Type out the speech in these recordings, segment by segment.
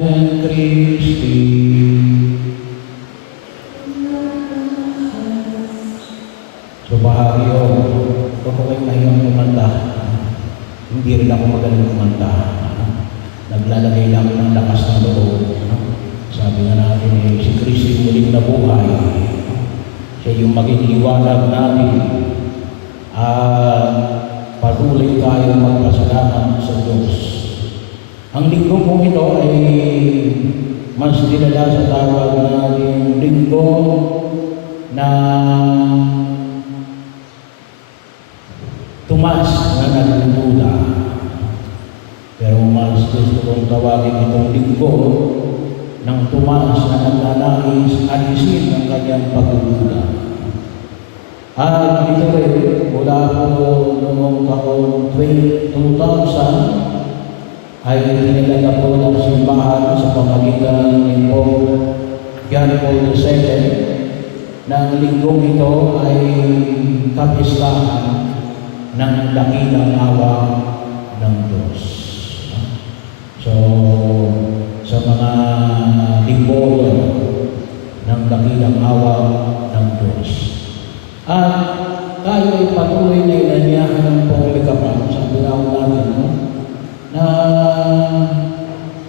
Kristi. So bahagi yun, kung ako'y mahirang kumanta, hindi rin ako magaling kumanta. Naglalagay lang ng lakas ng loob. Sabi nga natin si Kristi muling nabuhay. Siya yung maging liwanag natin. At patuloy tayo magpasalamat sa Diyos. Ang linggo po ito ay mas kilala sa tawag natin linggo na Tomas na nagdududa. Pero mas gusto kong tawagin itong linggo ng Tomas na nagnanais alisin ang kanyang pagdududa. At ito rin, mula po noong taon 2000, ay tinilala po ng simbahan sa pamagitan ni Pope John Paul II na ang linggong ito ay kapistahan ng dakilang awa ng Diyos. So, sa mga linggo ng dakilang awa ng Diyos. At tayo ay patuloy na inanyahan ng pangulikapan sa binaw natin, no? Na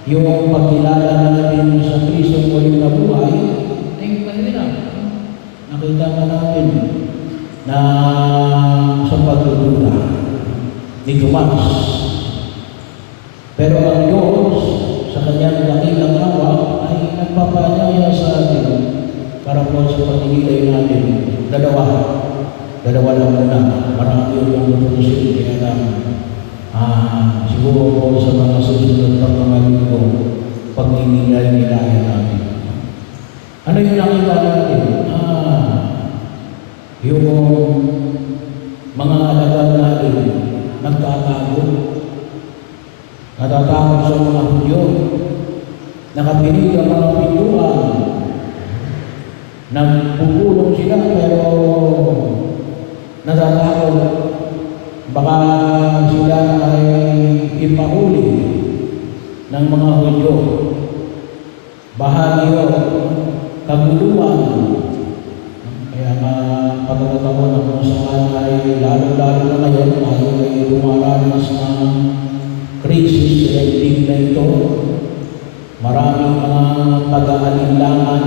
yung pagkilala natin sa Kristo muling nabuhay ay kanina. Nakita ka natin na sa pagdududa ni Tomas. Pero ang Diyos sa kanyang dakilang awa ay nagpapanyaya sa atin para po sa patigilay natin. Dalawa lang muna. Marami yung tutusin. Kaya lang, siguro po sa mga susunod pag mga linggo, pagninilay-nilayan natin. Ano yung nakita natin? Yung mga alagang natin nagtatago. Natatakot sa mga Hudyo. Nakapinig ang mga pintuan. Nagpupulong sila pero natatakot. Baka sila ay ipahuli ng mga Hudyo. Bahagi yun, kaguluhan. Kaya pagkakataon na kung saan ay lalo-lalo na ngayon tayo ay dumaranas ng krisis sa daigdig na ito. Maraming mga pag-aalinlangan,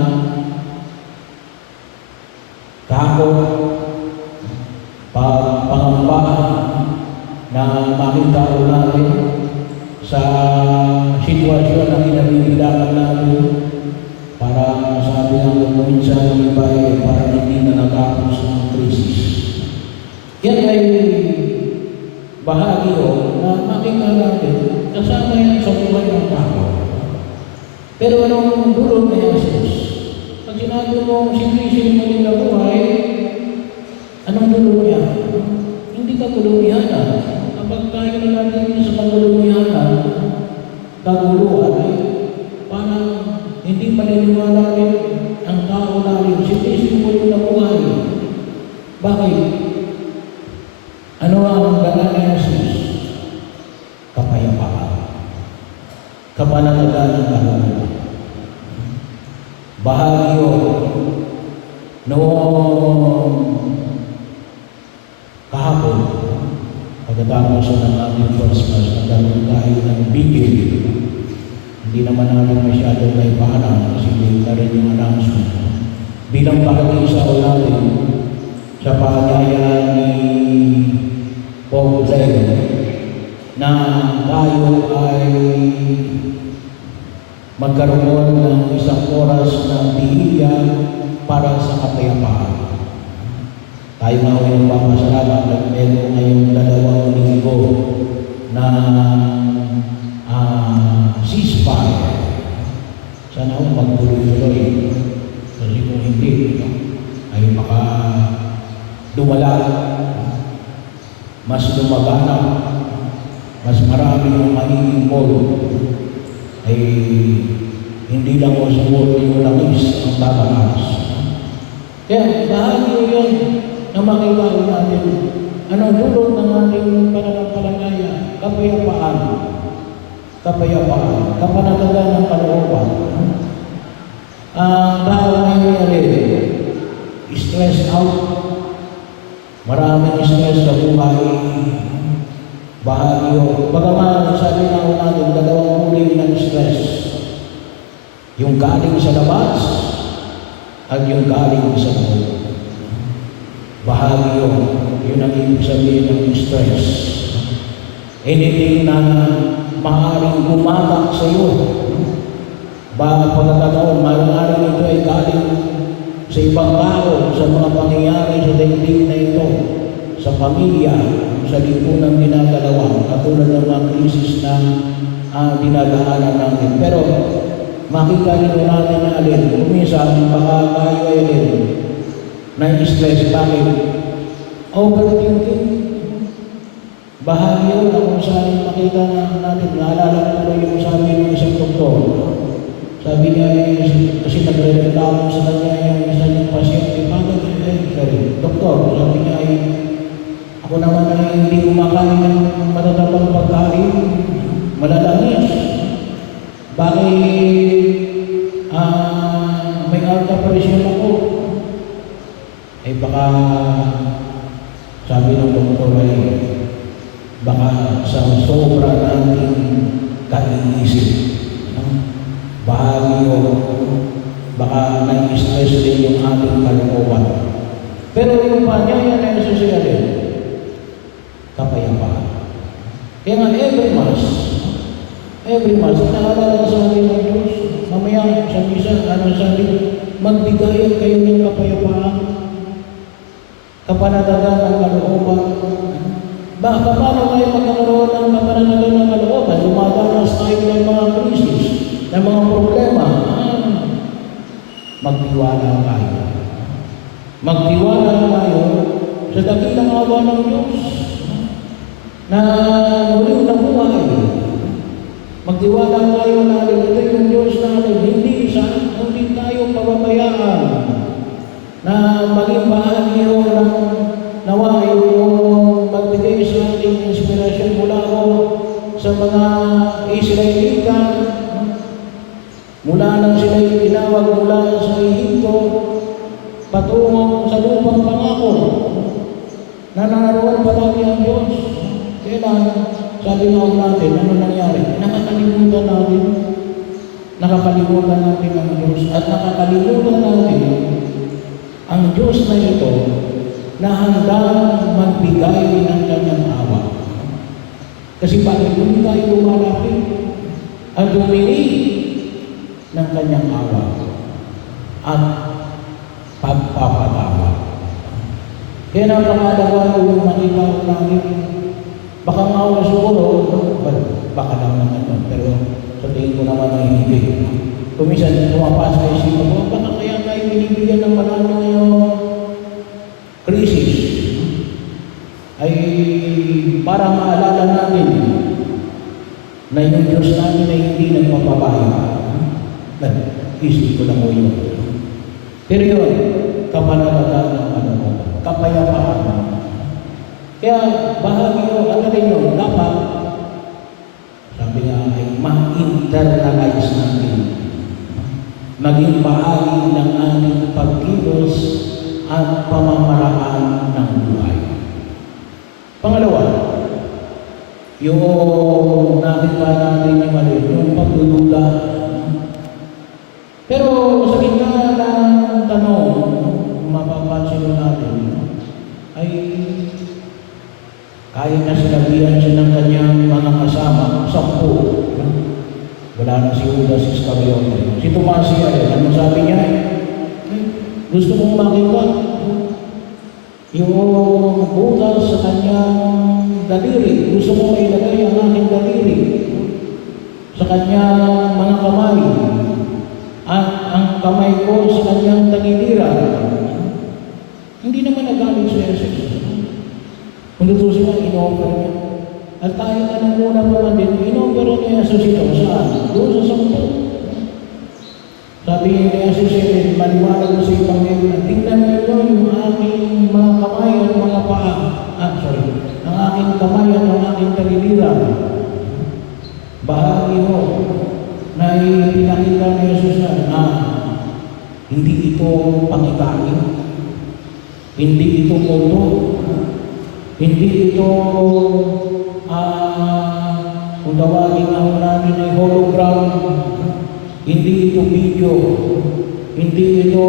takot, pangamba na makita ko natin sa sitwasyon na kinabibilangan natin para masabi ng minsan ng iba ay para hindi na natapos ng krisis. Yan ay bahagi o na makita natin kasama yan sa buhay ng tao. Pero anong dulot na Jesus? Pag sinabi mo si Kristo muling nabuhay, anong dulot niya? Hindi ka kulumihanan. Kapag tayo na natin sa kagulumihanan, kaguluhan ay parang hindi maniniwala rin ang tao namin. Si Kristo muling nabuhay. Bakit? Ano ang dala ni Jesus? Kapayapaan. Kapanatagan ng kalunan. Bahagi yun. Noong kahapon, pagkatapos ng ating first mass, nagkaroon tayo ng video. Hindi naman namin masyadong may paalam kasi hindi na rin yung announcement. Bilang pakikisa ko natin sa paanyaya ni Pope Leo na tayo ay magkaroon ng isang oras ng bihilya para sa kapayapaan. Tayo nga ngayong papasalamat at meron ngayong 2 linggo na ceasefire. Sana ako magtuloy-tuloy. Kasi kung hindi, ay baka dumala, mas lumaganap, mas marami yung magiging ay hindi lang mo siguro yung langis ang tataas. Kaya bahagi yun na makita natin anong dulot ng ating pananampalataya, kapayapaan. kapayapaan, kapanatagan ng kalooban. Ang tao ngayon rin, stress out, maraming stress sa buhay, bahagyo. Bagaman, sabi na natin, dalawang uri ng stress. Yung galing sa labas at yung galing sa loob. Bahagyo, yun ang ibig sabihin ng stress. Anything na maaaring gumatak sa iyo, pagkakataon, maaaring ito ay galing sa ibang tao, sa mga pangyayari sa daigdig na ito, sa pamilya, sa lipunang ginagalawan, katulad ng mga krisis na dinadaanan natin. Pero makita rin natin na alin, kuminsan baka tayo ay alin, na-stress. Bakit? Overthinking. Bahagi yun na kung saan makita natin, naalala ko yung sabi ng isang doktor. Sabi niya, kasi nagre-reklamo sa kanya yung isa niyang pasyente, doktor, sabi niya ay, ako naman ay hindi kumakain ng matatabang pagkain, malalangis. Bakit may alta presyon ako? Eh baka, sabi ng doktor ay, baka sa sobra nating kainisip. Bahagi o baka nag-stress din yung ating kalooban. Pero yung panyaya na nasusiyalin, kapayapaan. Kaya nga every Mass, naalala sa atin ng Diyos, mamaya sa misa, sabi, magbigay kayo ng kapayapaan, kapanatagan ng kalooban. Paano tayo magkakaroon ng kapanatagan ng kalooban? Lumadanas tayo ng mga krisis, ng mga problema. Magtiwala tayo. Magtiwala tayo sa dakilang awa ng Diyos na muling nabuhay. Magtiwala tayo na ito yung Diyos natin. Hindi tayo pababayaan na maging bahagi ng nawa yung magbigay sa ating inspirasyon mula ko sa mga Israelita. Mula nang sila tinawag mula sa Ehipto patungo sa lupang pangako na naroon palagi ang Diyos. Kailan, sabi nga natin, ano nangyari? Nakakalimutan natin ang Diyos at nakakalimutan natin ang Diyos na ito na handang magbigay ng kanyang awa. Kasi bakit hindi tayo lumalapit at humingi ng kanyang awa at pagpapatawa. Kaya napakalawa yung makita namin. Baka nga siguro, baka lang naman, pero sa tingin ko naman ay hindi. Kuminsan tumapas sa isipan ko, baka kaya tayo binibigyan ng marami ngayong krisis ay para maalala natin na yung Diyos natin ay hindi nagpapabahay. Isip ko lang mo yun. Pero yun, kapanatagan ng kapayapaan. Kaya bahagi yun, ano rin yun, dapat, sabi nga ay ma-internalize natin. Maging bahagi ng ating pagkilos at pamamaraan ng buhay. Pangalawa, yung nakita natin yung mali, yung pagdududa. Pero sa gitna ng tanong, kung mapapansin natin, ay kaya na sinabihan siya ng kanyang mga kasama, 10. Wala na si Judas Iscariote. Si Tomas siya, anong sabi niya? Gusto mong makita yung butas sa kanyang daliri. Gusto mong mailagay ang aking daliri sa kanyang mga kamay. At ang kamay ko sa kanyang tagilira. Hindi naman nagaling sa Jesus. Kung tutusin na, in-offer niya. At tayo na nang muna naman din, in-offer niya Jesus ito. Saan? Doon sa 10. Sabi ni Jesus ito, maliwanag sa Ebanghelyo na tingnan niyo yung aking mga kamay at mga paa. Ang aking kamay at ang aking tagilira. Bahagi multo. Hindi ito, kung tawagin nga namin ay hologram. Hindi ito video. Hindi ito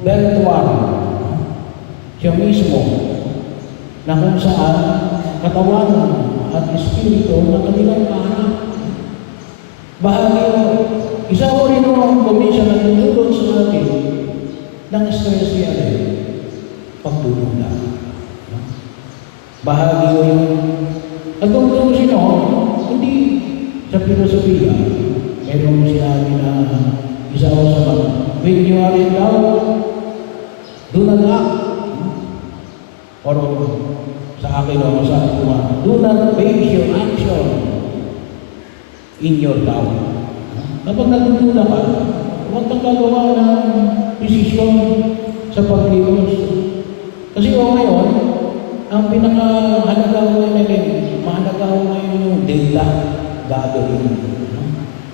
virtual. Siya mismo na kung saan katawan at espiritu na kanilang kaharap. Bahagi mo, isa ko rin mo kung minsan nagtutulog sa atin ng stress niya rin, pagtulog na. Bahagi mo yung nagtutulog sino, hindi sa filosofiya, mayroong sinabi na isa ko sa mga, when you are in love, do not act. Or sa akin o sa akin, do not base your action in your doubt. Kapag nagtutula ka, huwag kang gagawa ng desisyon sa pagkilos. Kasi ngayon, ang pinakahalaga mo ngayon, mahalaga mo ngayon yung data gathering.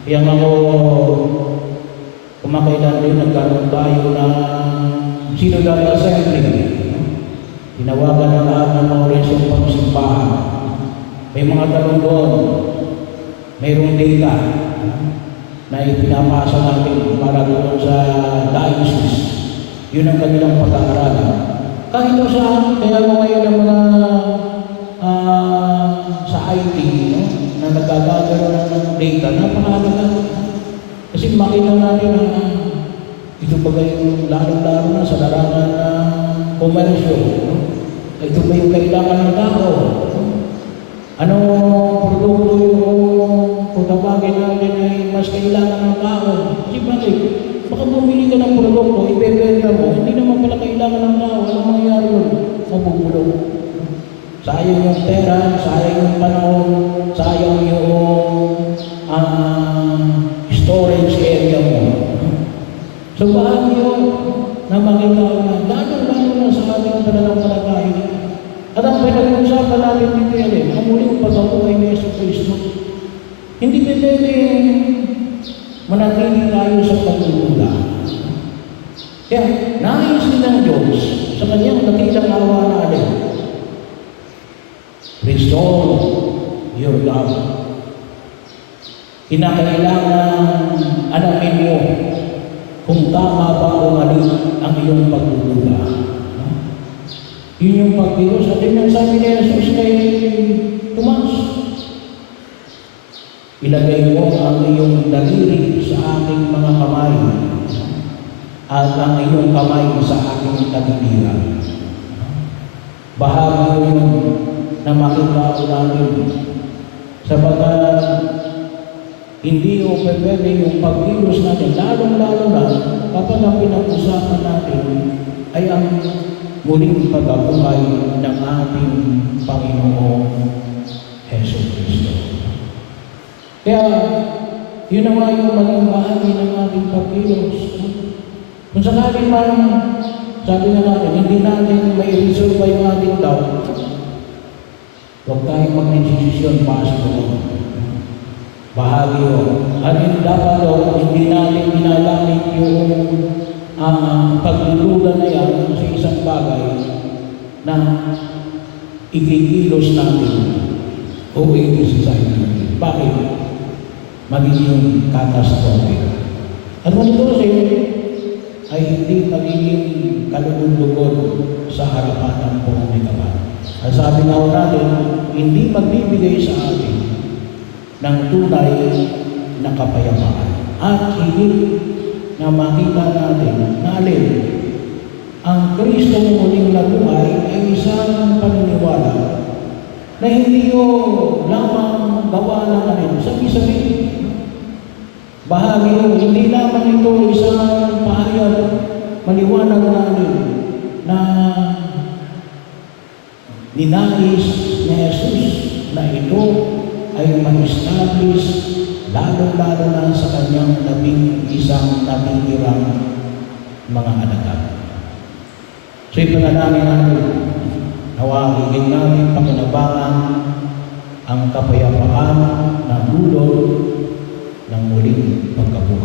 Kaya nga ako, kumakailan rin, nagkaroon tayo ng Synodal Assembly. Tinawagan na lahat ng mga oresyon pagsimbahan. May mga tanong doon. Mayroong data na ipinapasa natin para doon sa diocese. Yun ang kanilang pag-aaralan. Kahit saan, kaya mo ngayon ang mga sa IT, no? Na nagkagagano ng data, napakahalaga. Kasi makita natin na ito ba yung lalo-lalo na sa larangan ng komersyo. No? Ito ba yung kailangan ng tao? Anong produkto yung kung tawagin natin ay mas kailangan ng tao? Kasi bakit? Baka bumili ka ng produkto, ibebenta mo, hindi naman pala kailangan ng tao. Anong mangyayari yun? Mabubulong. Sayang yung pera, sayang yung panahon, sayang yung storage area mo. So bahagi yun na makita na lalo-lalo na sa ating pananampalataya. At ang pinag-uusapan natin dito yan ang muling pagkabuhay ni Yesu Cristo. Hindi pwede manatili tayo sa pagtutula. Kaya nais ng Diyos sa kanyang dakilang awa natin, restore your love. Kinakailangan alamin mo kung tama ba o mali ang iyong pagtutula. Yun yung pagkilos. At yun ang sabi ni Jesus kay Tomas, ilagay mo ang iyong daliri sa aking mga kamay at ang iyong kamay sa aking tagiliran. Bahagi yun na makita ko namin sabagat hindi o pwede yung pagkilos natin, lalong-lalo na kapag ang pinag-usapan natin ay ang muling pagkabuhay ng ating Panginoong Heso Kristo. Kaya, yun naman yung maging bahagi ng ating pagkilos. Kung sakaling man, sabi na natin, hindi natin may resolve yung ating doubt, huwag tayong mag-desisyon pa sa doon. Bahagi yun. At yun dapat doon, hindi natin ginagamit yung pagluluda na yan sa isang bagay na ikikilos natin o i-decide. Bakit? Magiging catastrophic. At kung ito kasi ay hindi magiging kalugod-lugod sa harapan ng pumamikapan. At sabi nga natin, hindi magbibigay sa atin ng tunay na kapayapaan. At higit na makita natin na alin ang Kristong muling nabuhay ay isang paniniwala na hindi yun lamang gawa ng alin. Sabi-sabi, bahagi yun, hindi lamang ito isang pahayag, maliwanag na alin na ninais ni Jesus na ito ay ma-establish lalo-lalo na sa kanyang isang nabitirang mga alagad. So ipanalangin natin, nawagiging natin pakinabangan ang kapayapaan na dulot ng muling pagkabuhay.